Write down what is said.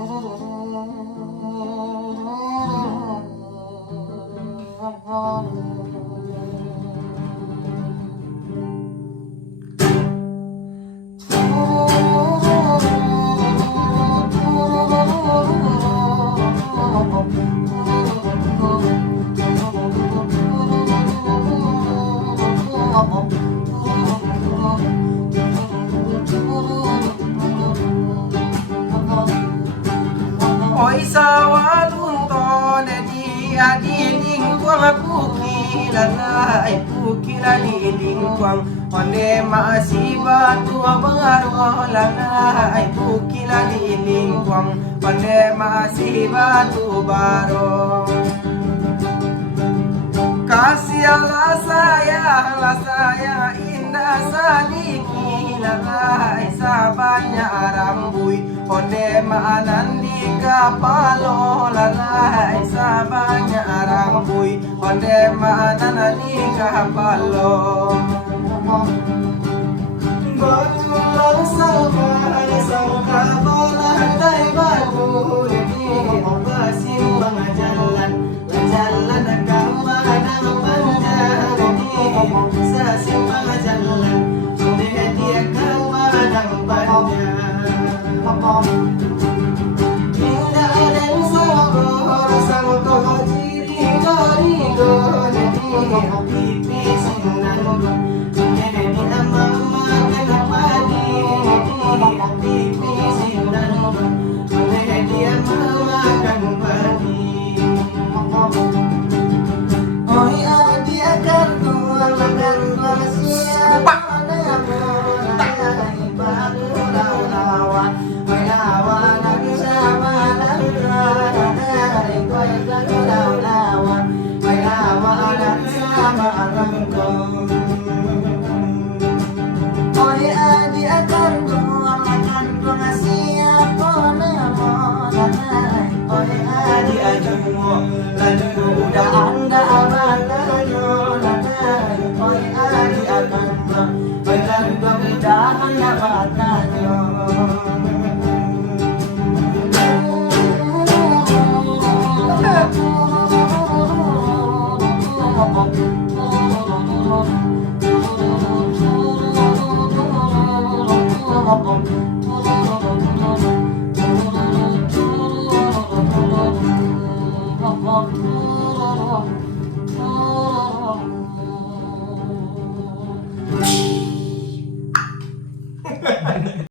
Oi sawalun to de di adiding kwang pukila diding kwang onde masiba tua baro lanai pukila diding kwang onde masiba tu baro kasih Allah saya indah saliki lanai sabanya rambui onde maanandi kapalo lalai sabanya rambui onde maanandi kapalo betulang sangka balantai batu ini basimbang jalan agama dan panjang ini sasimbang jalan dia agama dan panjang tidak ada sabor sangka diri dari pipi sinan jadi mama kenapa di pipi sinan dia mama kenapa oi adi akan tuan siapa ada yang baru lawan lawan sama lawan sama oi adi akan tuan siapa oi adi ajumu lalu udah anda amananyo oi adi akan lalu udah anda amananyo Oh